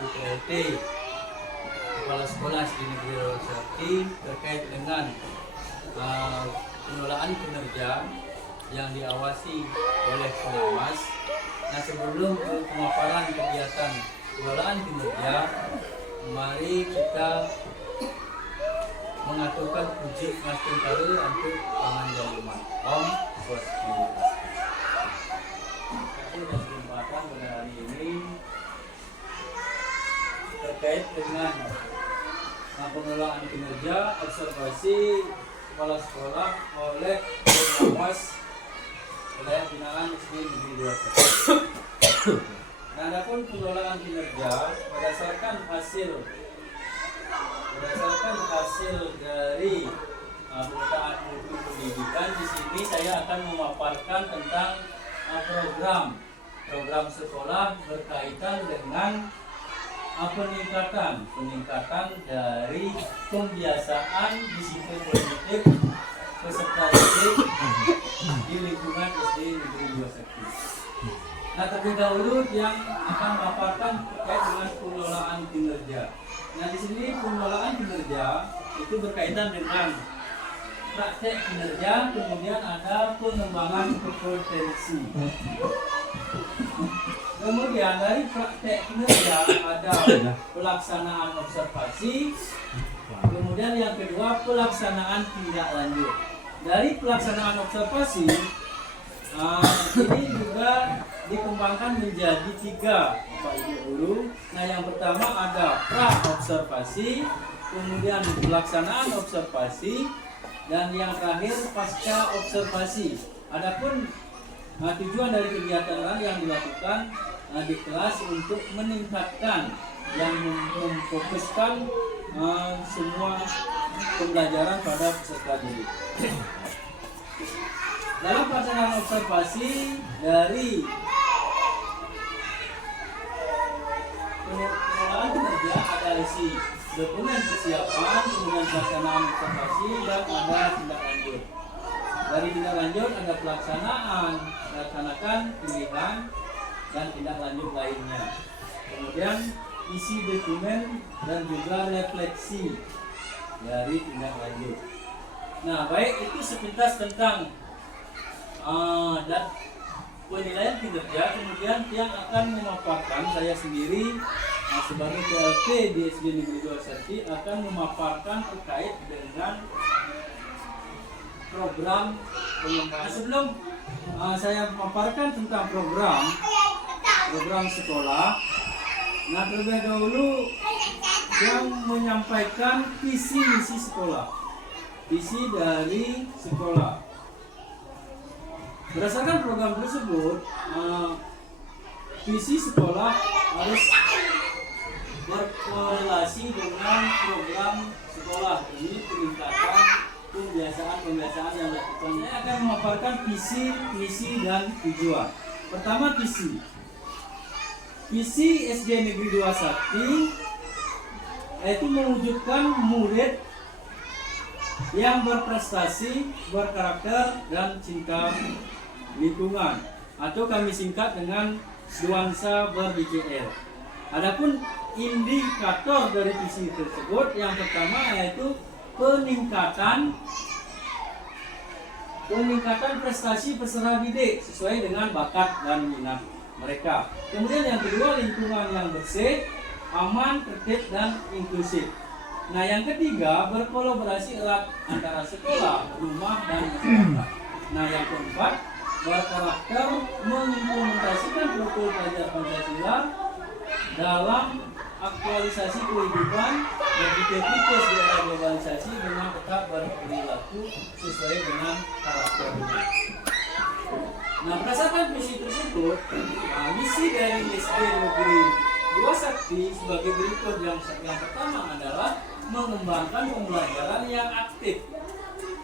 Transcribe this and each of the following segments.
selaku PLT Kepala Sekolah SD Negeri Rawasakti terkait dengan pengelolaan kinerja yang diawasi oleh pengawas. Nah, sebelum pemaparan kegiatan pengelolaan kinerja, mari kita mengaturkan puji ngastungkara untuk Pangan Jaluman. Om Swastiastu. Atas kesempatan pada hari ini terkait dengan pengelolaan kinerja observasi kepala sekolah oleh pengawas wilayah binaan SD Negeri 21. Nah, adapun pengelolaan kinerja berdasarkan hasil dari pemetaan mutu pendidikan. Di sini saya akan memaparkan tentang program sekolah berkaitan dengan peningkatan dari pembiasaan disiplin politik peserta didik di lingkungan SD Negeri 21. Nah, terlebih dahulu yang akan memaparkan terkait dengan pengelolaan kinerja. Nah, di sini pengelolaan kinerja itu berkaitan dengan praktek kinerja, kemudian ada pengembangan kompetensi. Kemudian dari praktek kinerja ada pelaksanaan observasi, kemudian yang kedua pelaksanaan tindak lanjut. Dari pelaksanaan observasi ini juga dikembangkan menjadi 3, Bapak Ibu Guru. Nah, yang pertama ada pra-observasi, kemudian pelaksanaan observasi, dan yang terakhir pasca observasi. Adapun tujuan dari kegiatan yang dilakukan di kelas untuk meningkatkan yang memfokuskan semua pembelajaran pada peserta didik. Dalam pelaksanaan observasi dari pengelolaan kinerja ada isi dokumen persiapan, kemudian pelaksanaan observasi, dan ada tindak lanjut. Dari tindak lanjut ada melaksanakan pilihan dan tindak lanjut lainnya. Kemudian isi dokumen dan juga refleksi dari tindak lanjut. Nah, baik, itu sepintas tentang dan penilaian kinerja. Kemudian yang akan memaparkan saya sendiri sebagai PLT di SD Negeri 21 akan memaparkan terkait dengan program pengembangan. Sebelum saya memaparkan tentang program sekolah, nah, terlebih dahulu yang menyampaikan visi misi sekolah, visi dari sekolah. Berdasarkan program tersebut, visi sekolah harus berkorelasi dengan program sekolah. Ini peningkatan pembiasaan yang dilakukan. Saya akan memaparkan visi, misi, dan tujuan. Pertama, visi. Visi SD Negeri 21 yaitu mewujudkan murid yang berprestasi, berkarakter, dan cinta lingkungan, atau kami singkat dengan nuansa ber-BKL. Adapun indikator dari visi tersebut, yang pertama yaitu peningkatan prestasi peserta didik sesuai dengan bakat dan minat mereka. Kemudian yang kedua, lingkungan yang bersih, aman, tertib, dan inklusif. Nah, yang ketiga, berkolaborasi erat antara sekolah, rumah, dan masyarakat. Nah, yang keempat, berkarakter mengimplementasikan protokol pelajar Pancasila dalam aktualisasi kehidupan, berpikir kritis di era globalisasi dengan tetap berperilaku sesuai dengan karakternya. Nah, berdasarkan visi tersebut, misi dari SD Negeri 21 sebagai berikut. Yang pertama adalah mengembangkan pembelajaran yang aktif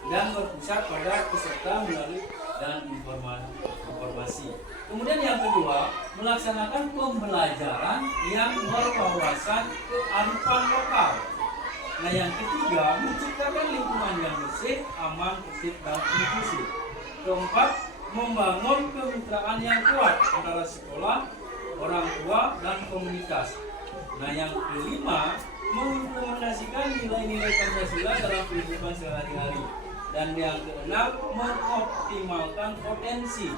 dan berpusat pada peserta melalui dan informasi. Kemudian yang kedua, melaksanakan pembelajaran yang berwawasan kearifan lokal. Nah, yang ketiga, menciptakan lingkungan yang bersih, aman, tertib, dan inklusif. Keempat, membangun kemitraan yang kuat antara sekolah, orang tua, dan komunitas. Nah, yang kelima, mengimplementasikan nilai-nilai Pancasila dalam kehidupan sehari-hari. Dan yang keenam, mengoptimalkan potensi,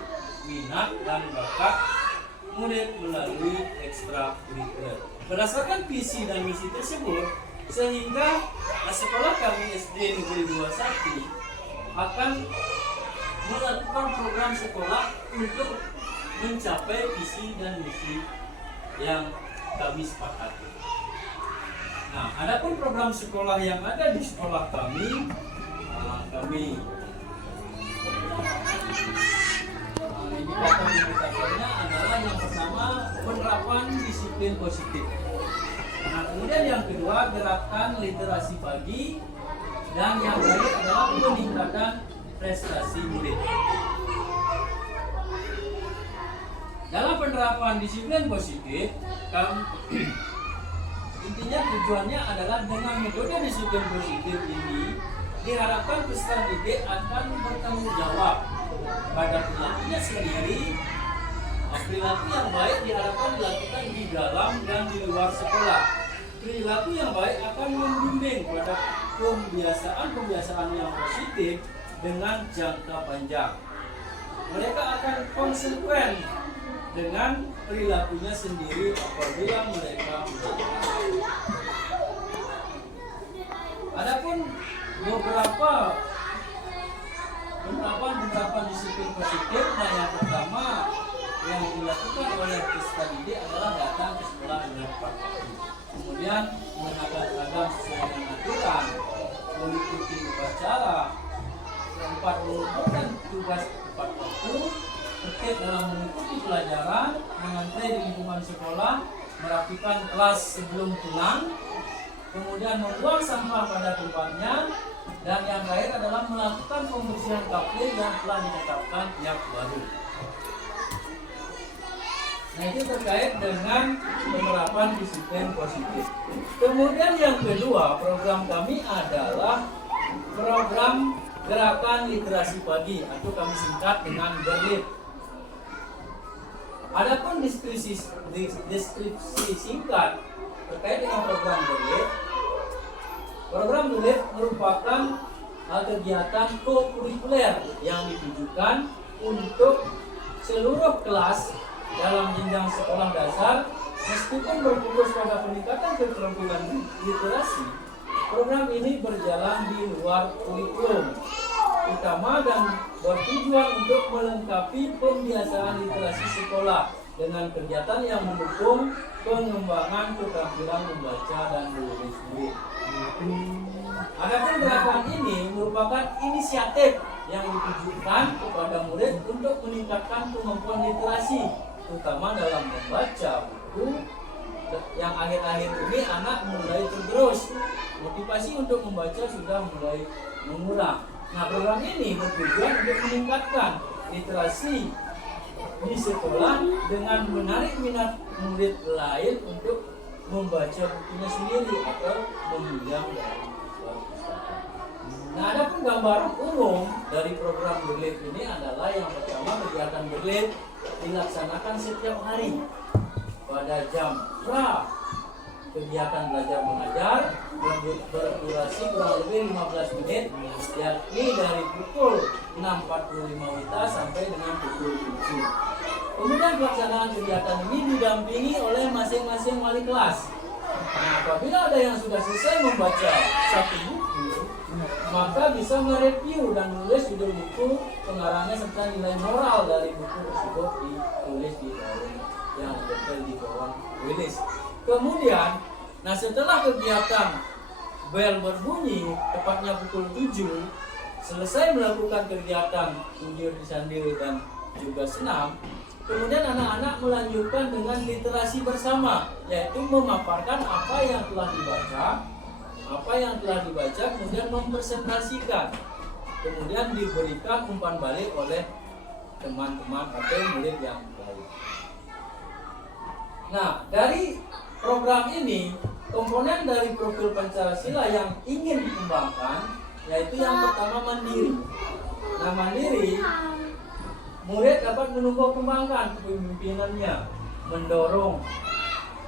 minat, dan bakat murid melalui ekstrakurikuler. Berdasarkan visi dan misi tersebut, sehingga sekolah kami SD Negeri 21 akan melakukan program sekolah untuk mencapai visi dan misi yang kami sepakati. Nah, adapun program sekolah yang ada di sekolah kami, indikator-indikatornya adalah yang pertama, penerapan disiplin positif. Nah, kemudian yang kedua, gerakan literasi pagi, dan yang terakhir adalah peningkatan prestasi murid. Dalam penerapan disiplin positif, intinya tujuannya adalah dengan metode disiplin positif ini diharapkan peserta didik akan bertanggung jawab pada perilakunya sendiri. Perilaku yang baik diharapkan dilakukan di dalam dan di luar sekolah. Perilaku yang baik akan membimbing pada kebiasaan-kebiasaan yang positif dengan jangka panjang. Mereka akan konsekuen dengan perilakunya sendiri apabila mereka belajar. Adapun beberapa penerapan disiplin positif, nah yang pertama yang dilakukan oleh peserta didik adalah datang ke sekolah dengan tepat waktu. Kemudian mengenakan seragam sesuai dengan aturan, mengikuti upacara, keempat mengumpulkan tugas tepat waktu, tertib dalam mengikuti pelajaran, mengantre di lingkungan sekolah, merapikan kelas sebelum pulang, kemudian membuang sampah pada tempatnya, dan yang terakhir adalah melakukan pembersihan kaplir yang telah ditetapkan pihak baru. Nah, itu terkait dengan penerapan disiplin positif. Kemudian yang kedua, program kami adalah program gerakan literasi pagi, atau kami singkat dengan GERLIT. Adapun deskripsi singkat terkait dengan program GERLIT. Program GERLIT merupakan kegiatan co-kurikuler yang ditujukan untuk seluruh kelas dalam jenjang sekolah dasar. Meskipun berfokus pada peningkatan keterampilan literasi, program ini berjalan di luar kurikulum utama dan bertujuan untuk melengkapi pembiasaan literasi sekolah dengan kegiatan yang mendukung pengembangan keterampilan membaca dan menulis murid. Adapun gerakan ini merupakan inisiatif yang ditujukan kepada murid untuk meningkatkan kemampuan literasi, terutama dalam membaca buku. Yang akhir-akhir ini anak mulai tergerus, motivasi untuk membaca sudah mulai mengurang. Nah, program ini bertujuan untuk meningkatkan literasi di sekolah dengan menarik minat murid lain untuk membaca bukunya sendiri atau meminjam dari pustaka. Nah, adapun gambaran umum dari program GERLIT ini adalah yang pertama, kegiatan GERLIT dilaksanakan setiap hari pada jam pra kegiatan belajar mengajar berdurasi kurang lebih 15 menit, yakni dari pukul 6.45 WITA sampai dengan pukul 7. Kemudian pelaksanaan kegiatan ini didampingi oleh masing-masing wali kelas. Nah, apabila ada yang sudah selesai membaca satu buku, maka bisa mereview dan menulis judul buku, pengarangnya serta nilai moral dari buku tersebut ditulis di bawah yang ditempel di bawah rilis. Kemudian, nah setelah kegiatan bel berbunyi tepatnya pukul 7, selesai melakukan kegiatan undir disandil dan juga senam, kemudian anak-anak melanjutkan dengan literasi bersama, yaitu memaparkan apa yang telah dibaca, kemudian mempresentasikan, kemudian diberikan umpan balik oleh teman-teman atau murid yang lain. Nah, dari program ini, komponen dari profil Pancasila yang ingin dikembangkan yaitu yang pertama, mandiri. Nah, mandiri, murid dapat menumbuh kembangkan kepemimpinannya, mendorong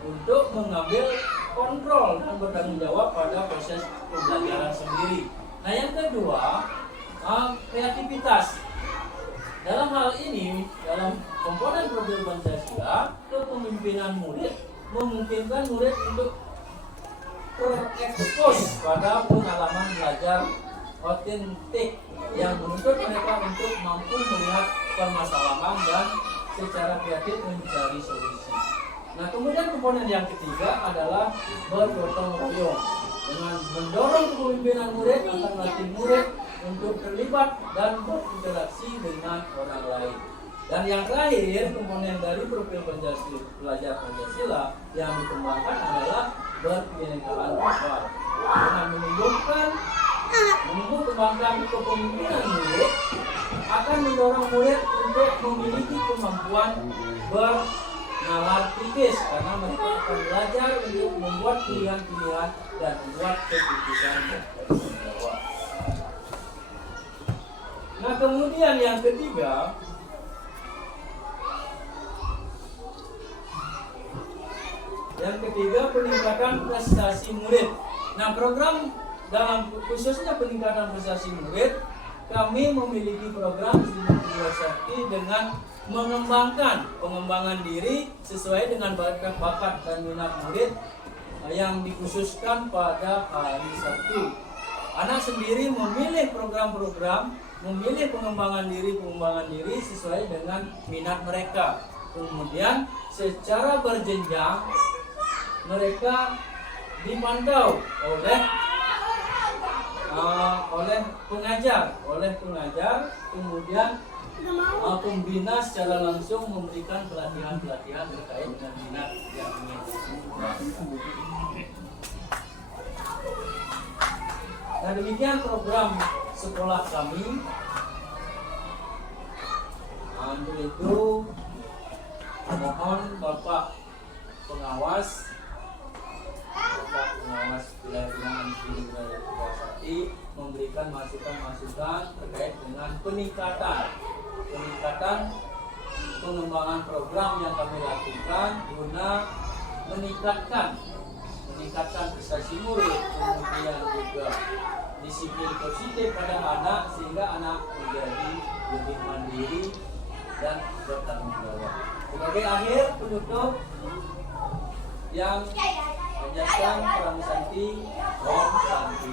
untuk mengambil kontrol dan bertanggung jawab pada proses pembelajaran sendiri. Nah, yang kedua, kreativitas. Dalam hal ini, dalam komponen profil Pancasila, kepemimpinan murid memungkinkan murid untuk terekspos pada pengalaman belajar otentik yang menuntut mereka untuk mampu melihat permasalahan dan secara kreatif mencari solusi. Nah, kemudian komponen yang ketiga adalah bergotong royong. Dengan mendorong kepemimpinan murid akan melatih murid untuk terlibat dan berinteraksi dengan orang lain. Dan yang terakhir, komponen dari profil Pancasila, pelajar Pancasila yang dikembangkan adalah berkebinekaan global. Dengan menumbuh kembangkan kepemimpinan murid akan mendorong murid untuk memiliki kemampuan bernalar kritis, karena mereka akan belajar untuk membuat pilihan-pilihan dan membuat keputusan yang bertanggung jawab. Nah, kemudian yang ketiga, peningkatan prestasi murid. Nah, program dalam khususnya peningkatan prestasi murid, kami memiliki program Sakti dengan pengembangan diri sesuai dengan bakat dan minat murid yang dikhususkan pada hari Sabtu. Anak sendiri memilih program-program, memilih pengembangan diri sesuai dengan minat mereka. Kemudian secara berjenjang mereka dipantau oleh pengajar, kemudian pembina secara langsung memberikan pelatihan terkait dengan minat yang ingin. Nah, demikian program sekolah kami. Untuk itu mohon Bapak pengawas wilayah binaan Guru Budaya Sakti memberikan masukan-masukan terkait dengan peningkatan pengembangan program yang kami lakukan guna meningkatkan prestasi murid, kemudian juga disiplin positif pada anak sehingga anak menjadi lebih mandiri dan bertanggung jawab. Sebagai akhir penutup yang panjatkan Pramu Santi, Om Santi.